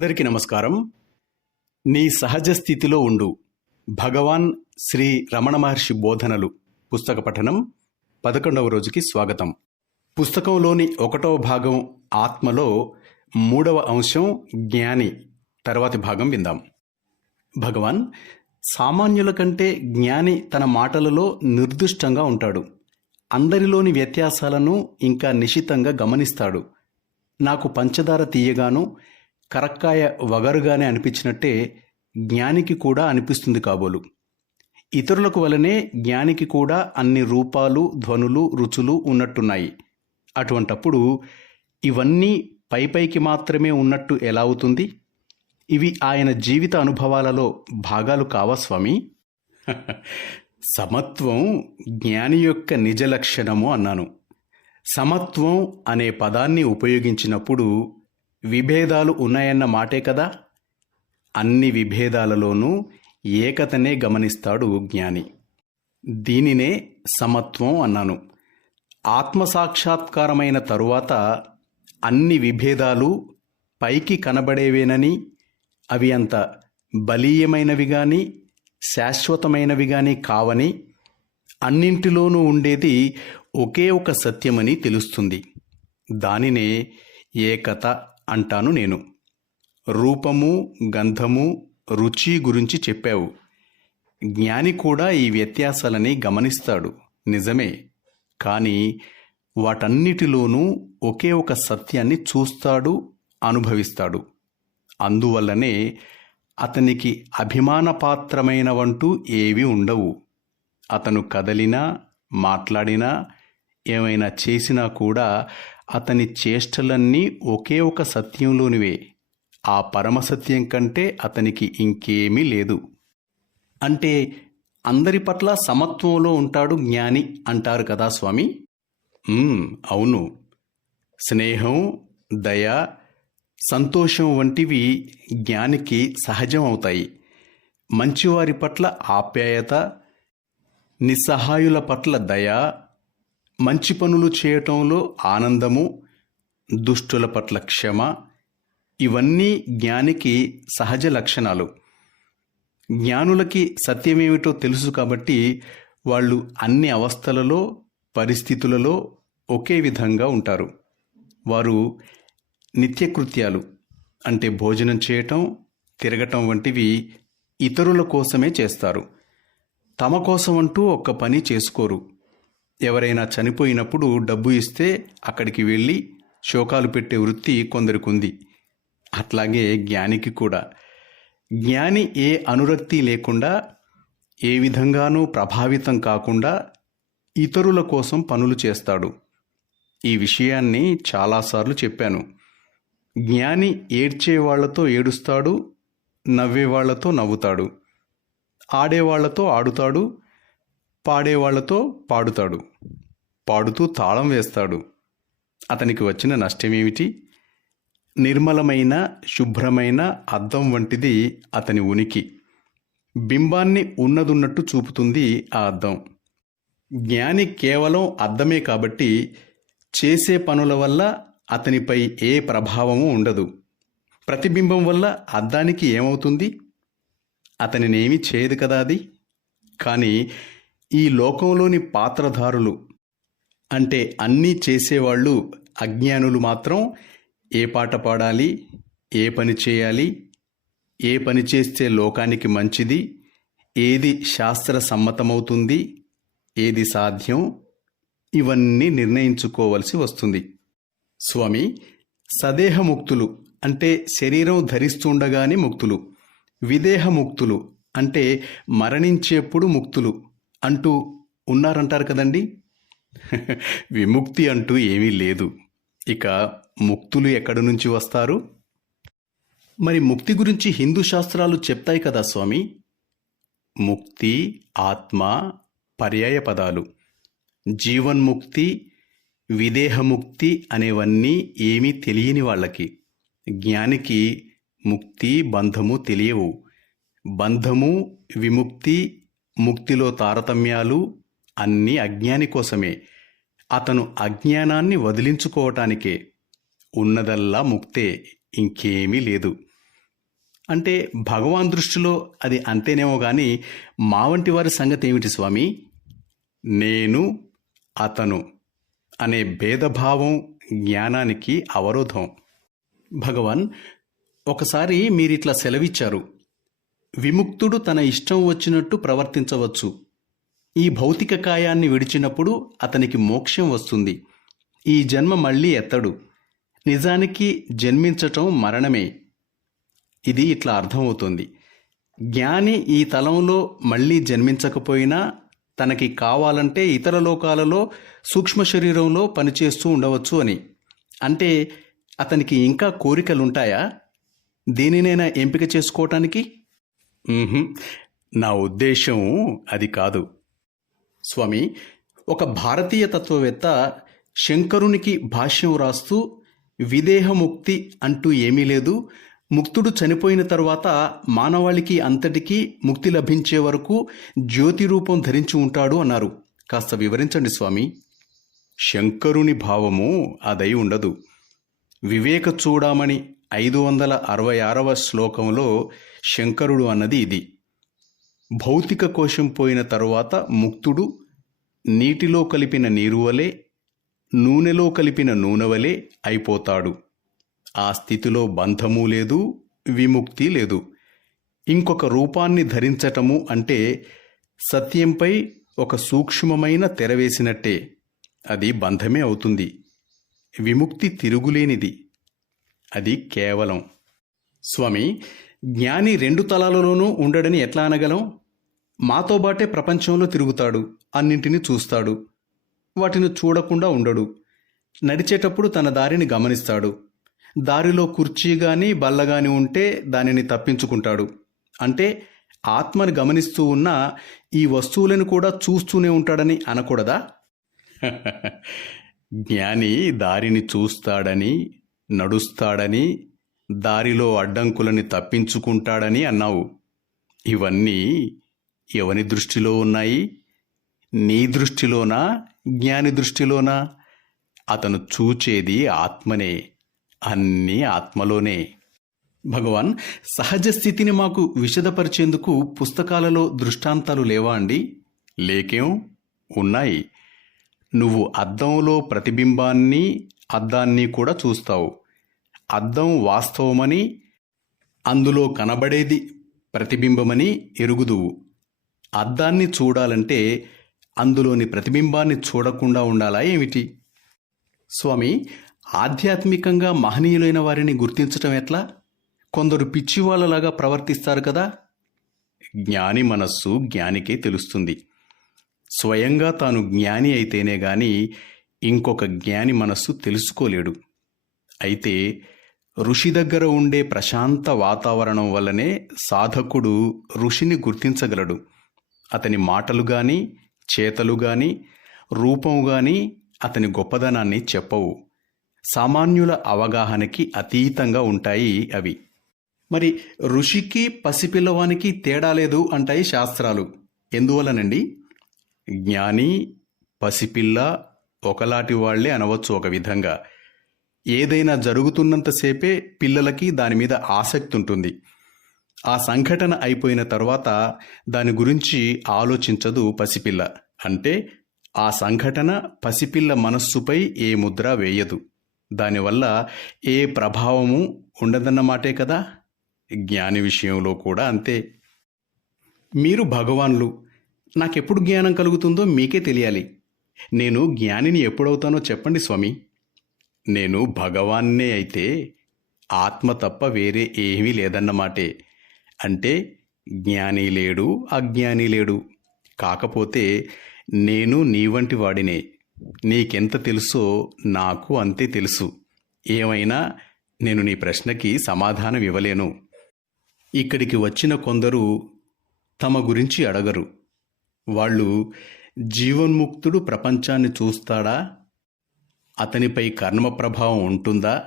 అందరికీ నమస్కారం. నీ సహజ స్థితిలో ఉండు. భగవాన్ శ్రీ రమణ మహర్షి బోధనలు పుస్తక పఠనం పదకొండవ రోజుకి స్వాగతం. పుస్తకంలోని ఒకటవ భాగం ఆత్మలో మూడవ అంశం జ్ఞాని తర్వాతి భాగం విందాం. భగవాన్ సామాన్యుల కంటే జ్ఞాని తన మాటలలో నిర్దిష్టంగా ఉంటాడు. అందరిలోని వ్యత్యాసాలను ఇంకా నిశితంగా గమనిస్తాడు. నాకు పంచదార తీయగాను కరక్కాయ వగరుగానే అనిపించినట్టే జ్ఞానికి కూడా అనిపిస్తుంది కాబోలు. ఇతరులకు వలనే జ్ఞానికి కూడా అన్ని రూపాలు ధ్వనులు రుచులు ఉన్నట్టున్నాయి. అటువంటప్పుడు ఇవన్నీ పైపైకి మాత్రమే ఉన్నట్టు ఎలా అవుతుంది? ఇవి ఆయన జీవిత అనుభవాలలో భాగాలు కావా స్వామి? సమత్వం జ్ఞాని యొక్క నిజ లక్షణము అన్నాను. సమత్వం అనే పదాన్ని ఉపయోగించినప్పుడు విభేదాలు ఉన్నాయన్న మాటే కదా? అన్ని విభేదాలలోనూ ఏకతనే గమనిస్తాడు జ్ఞాని. దీనినే సమత్వం అన్నాను. ఆత్మసాక్షాత్కారమైన తరువాత అన్ని విభేదాలు పైకి కనబడేవేనని అవి అంత బలీయమైనవి గాని శాశ్వతమైనవి గాని కావని అన్నింటిలోనూ ఉండేది ఒకే ఒక సత్యమని తెలుస్తుంది. దానినే ఏకత అంటాను నేను. రూపము గంధము రుచి గురించి చెప్పావు. జ్ఞాని కూడా ఈ వ్యత్యాసాలని గమనిస్తాడు. నిజమే. కానీ వాటన్నిటిలోనూ ఒకే ఒక సత్యాన్ని చూస్తాడు అనుభవిస్తాడు. అందువల్లనే అతనికి అభిమానపాత్రమైనవంటూ ఏవి ఉండవు. అతను కదలినా మాట్లాడినా ఏమైనా చేసినా కూడా అతని చేష్టలన్నీ ఒకే ఒక సత్యంలోనివే. ఆ పరమసత్యం కంటే అతనికి ఇంకేమీ లేదు. అంటే అందరి పట్ల సమత్వంలో ఉంటాడు జ్ఞాని అంటారు కదా స్వామి? అవును. స్నేహం దయ సంతోషం వంటివి జ్ఞానికి సహజం అవుతాయి మంచివారి పట్ల ఆప్యాయత నిస్సహాయుల పట్ల దయ మంచి పనులు చేయటంలో ఆనందము దుష్టుల పట్ల క్షమ ఇవన్నీ జ్ఞానికి సహజ లక్షణాలు. జ్ఞానులకి సత్యమేమిటో తెలుసు కాబట్టి వాళ్ళు అన్ని అవస్థలలో పరిస్థితులలో ఒకే విధంగా ఉంటారు. వారు నిత్యకృత్యాలు అంటే భోజనం చేయటం తిరగటం వంటివి ఇతరుల కోసమే చేస్తారు. తమ కోసం అంటూ ఒక్క పని చేసుకోరు. ఎవరైనా చనిపోయినప్పుడు డబ్బు ఇస్తే అక్కడికి వెళ్ళి శోకాలు పెట్టే వృత్తి కొందరికుంది. అట్లాగే జ్ఞానికి కూడా. జ్ఞాని ఏ అనురక్తి లేకుండా ఏ విధంగానూ ప్రభావితం కాకుండా ఇతరుల కోసం పనులు చేస్తాడు. ఈ విషయాన్ని చాలాసార్లు చెప్పాను. జ్ఞాని ఏడ్చేవాళ్ళతో ఏడుస్తాడు నవ్వేవాళ్ళతో నవ్వుతాడు. ఆడేవాళ్ళతో ఆడుతాడు పాడేవాళ్ళతో పాడుతాడు. పాడుతూ తాళం వేస్తాడు. అతనికి వచ్చిన నష్టమేమిటి? నిర్మలమైన శుభ్రమైన అద్దం వంటిది అతని ఉనికి. బింబాన్ని ఉన్నదున్నట్టు చూపుతుంది ఆ అద్దం. జ్ఞాని కేవలం అద్దమే కాబట్టి చేసే పనుల వల్ల అతనిపై ఏ ప్రభావము ఉండదు. ప్రతిబింబం వల్ల అద్దానికి ఏమవుతుంది? అతనినేమీ చేయదు కదా అది. కానీ ఈ లోకంలోని పాత్రధారులు అంటే అన్నీ చేసేవాళ్ళు అజ్ఞానులు మాత్రం ఏ పాట పాడాలి ఏ పని చేయాలి ఏ పని చేస్తే లోకానికి మంచిది ఏది శాస్త్ర సమ్మతమవుతుంది ఏది సాధ్యం ఇవన్నీ నిర్ణయించుకోవలసి వస్తుంది. స్వామి సదేహముక్తులు అంటే శరీరం ధరిస్తుండగానే ముక్తులు విదేహముక్తులు అంటే మరణించేప్పుడు ముక్తులు. అంటూ ఉన్నారంటారు కదండి? విముక్తి అంటూ ఏమీ లేదు. ఇక ముక్తులు ఎక్కడి నుంచి వస్తారు? మరి ముక్తి గురించి హిందూ శాస్త్రాలు చెప్తాయి కదా స్వామి? ముక్తి ఆత్మ పర్యాయ పదాలు. జీవన్ముక్తి విదేహముక్తి అనేవన్నీ ఏమీ తెలియని వాళ్ళకి. జ్ఞానికి ముక్తి బంధము తెలియవు. బంధము విముక్తి ముక్తిలో తారతమ్యాలు అన్నీ అజ్ఞాని కోసమే. అతను అజ్ఞానాన్ని వదిలించుకోవటానికే. ఉన్నదల్లా ముక్తే ఇంకేమీ లేదు. అంటే భగవాన్ దృష్టిలో అది అంతేనేమో కానీ మా వంటి వారి సంగతి ఏమిటి స్వామి? నేను అతను అనే భేదభావం జ్ఞానానికి అవరోధం. భగవాన్ ఒకసారి మీరిట్లా సెలవిచ్చారు. విముక్తుడు తన ఇష్టం వచ్చినట్టు ప్రవర్తించవచ్చు. ఈ భౌతిక కాయాన్ని విడిచినప్పుడు అతనికి మోక్షం వస్తుంది. ఈ జన్మ మళ్ళీ ఎత్తడు. నిజానికి జన్మించటం మరణమే. ఇది ఇట్లా అర్థమవుతుంది. జ్ఞాని ఈ తలంలో మళ్ళీ జన్మించకపోయినా తనకి కావాలంటే ఇతర లోకాలలో సూక్ష్మ శరీరంలో పనిచేస్తూ ఉండవచ్చు అని. అంటే అతనికి ఇంకా కోరికలుంటాయా? దేనినైనా ఎంపిక చేసుకోవటానికి? నా ఉద్దేశం అది కాదు. స్వామి ఒక భారతీయ తత్వవేత్త శంకరునికి భాష్యం రాస్తూ విదేహముక్తి అంటూ ఏమీ లేదు. ముక్తుడు చనిపోయిన తర్వాత మానవాళికి అంతటికీ ముక్తి లభించే వరకు జ్యోతి రూపం ధరించి ఉంటాడు అన్నారు. కాస్త వివరించండి స్వామి. శంకరుని భావము అదై ఉండదు. వివేక చూడామని ఐదు వందల అరవై ఆరవ శ్లోకంలో శంకరుడు అన్నది ఇది. భౌతిక కోశం పోయిన తరువాత ముక్తుడు నీటిలో కలిపిన నీరువలే నూనెలో కలిపిన నూనెవలే అయిపోతాడు. ఆ స్థితిలో బంధము లేదు విముక్తి లేదు. ఇంకొక రూపాన్ని ధరించటము అంటే సత్యంపై ఒక సూక్ష్మమైన తెరవేసినట్టే అది బంధమే అవుతుంది. విముక్తి తిరుగులేనిది అది కేవలం. స్వామి జ్ఞాని రెండు తలాలలోనూ ఉండడని ఎట్లా అనగలం? మాతో బాటే ప్రపంచంలో తిరుగుతాడు అన్నింటినీ చూస్తాడు వాటిని చూడకుండా ఉండడు. నడిచేటప్పుడు తన దారిని గమనిస్తాడు. దారిలో కుర్చీ గాని బల్ల గాని ఉంటే దానిని తప్పించుకుంటాడు. అంటే ఆత్మని గమనిస్తూ ఉన్న ఈ వస్తువులను కూడా చూస్తూనే ఉంటాడని అనకూడదా? జ్ఞాని దారిని చూస్తాడని నడుస్తాడని దారిలో అడ్డంకులని తప్పించుకుంటాడని అన్నావు. ఇవన్నీ ఎవని దృష్టిలో ఉన్నాయి? నీ దృష్టిలోనా? జ్ఞాని దృష్టిలోనా? అతను చూచేది ఆత్మనే అన్నీ ఆత్మలోనే. భగవాన్ సహజ స్థితిని మాకు విషదపరిచేందుకు పుస్తకాలలో దృష్టాంతాలు లేవా అండి? లేకేం? ఉన్నాయి. నువ్వు అద్దంలో ప్రతిబింబాన్ని అద్దాన్ని కూడా చూస్తావు. అద్దం వాస్తవమని అందులో కనబడేది ప్రతిబింబమని ఎరుగుదువు. అద్దాన్ని చూడాలంటే అందులోని ప్రతిబింబాన్ని చూడకుండా ఉండాలా ఏమిటి? స్వామి ఆధ్యాత్మికంగా మహనీయులైన వారిని గుర్తించటం ఎట్లా? కొందరు పిచ్చివాళ్ళలాగా ప్రవర్తిస్తారు కదా. జ్ఞాని మనస్సు జ్ఞానికే తెలుస్తుంది. స్వయంగా తాను జ్ఞాని అయితేనే గాని ఇంకొక జ్ఞాని మనస్సు తెలుసుకోలేడు. అయితే ఋషి దగ్గర ఉండే ప్రశాంత వాతావరణం వల్లనే సాధకుడు ఋషిని గుర్తించగలడు. అతని మాటలు గాని చేతలు గాని రూపం గాని అతని గొప్పదనాన్ని చెప్పవు. సామాన్యుల అవగాహనకి అతీతంగా ఉంటాయి అవి. మరి ఋషికి పసిపిల్లవానికి తేడా లేదు అంటాయి శాస్త్రాలు. ఎందువలనండి? జ్ఞాని పసిపిల్ల ఒకలాంటి వాళ్ళే అనవచ్చు ఒక విధంగా. ఏదైనా జరుగుతున్నంతసేపే పిల్లలకి దాని మీద ఆసక్తి ఉంటుంది. ఆ సంఘటన అయిపోయిన తర్వాత దాని గురించి ఆలోచించదు పసిపిల్ల. అంటే ఆ సంఘటన పసిపిల్ల మనస్సుపై ఏ ముద్ర వేయదు. దానివల్ల ఏ ప్రభావము ఉండదన్నమాటే కదా? జ్ఞాని విషయంలో కూడా అంతే. మీరు భగవాన్లు. నాకెప్పుడు జ్ఞానం కలుగుతుందో మీకే తెలియాలి. నేను జ్ఞానిని ఎప్పుడవుతానో చెప్పండి స్వామి. నేను భగవాన్నే అయితే ఆత్మ తప్ప వేరే ఏమీ లేదన్నమాటే. అంటే జ్ఞాని లేడు అజ్ఞాని లేడు. కాకపోతే నేను నీ వంటి వాడినే. నీకెంత తెలుసో నాకు అంతే తెలుసు. ఏమైనా నేను నీ ప్రశ్నకి సమాధానం ఇవ్వలేను. ఇక్కడికి వచ్చిన కొందరు తమ గురించి అడగరు. వాళ్ళు జీవన్ముక్తుడు ప్రపంచాన్ని చూస్తాడా? అతనిపై కర్మ ప్రభావం ఉంటుందా?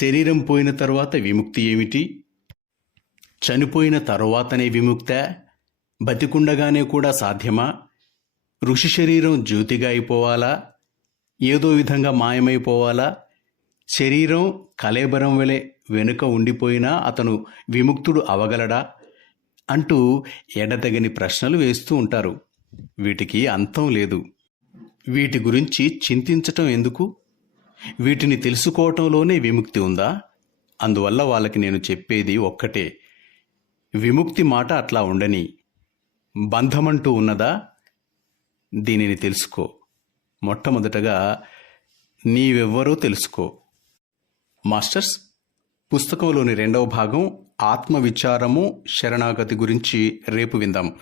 శరీరం పోయిన తర్వాత విముక్తి ఏమిటి? చనిపోయిన తరువాతనే విముక్త? బతికుండగానే కూడా సాధ్యమా? ఋషి శరీరం జ్యోతిగా అయిపోవాలా? ఏదో విధంగా మాయమైపోవాలా? శరీరం కలేబరం వలె వెనుక ఉండిపోయినా అతను విముక్తుడు అవగలడా? అంటూ ఎడతెగని ప్రశ్నలు వేస్తూ ఉంటారు. వీటికి అంతం లేదు. వీటి గురించి చింతించటం ఎందుకు? వీటిని తెలుసుకోవటంలోనే విముక్తి ఉందా? అందువల్ల వాళ్ళకి నేను చెప్పేది ఒక్కటే. విముక్తి మాట అట్లా ఉండని. బంధమంటూ ఉన్నదా? దీనిని తెలుసుకో. మొట్టమొదటగా నీవెవ్వరో తెలుసుకో. మాస్టర్స్ పుస్తకంలోని రెండవ భాగం ఆత్మవిచారము శరణాగతి గురించి రేపు విందాం.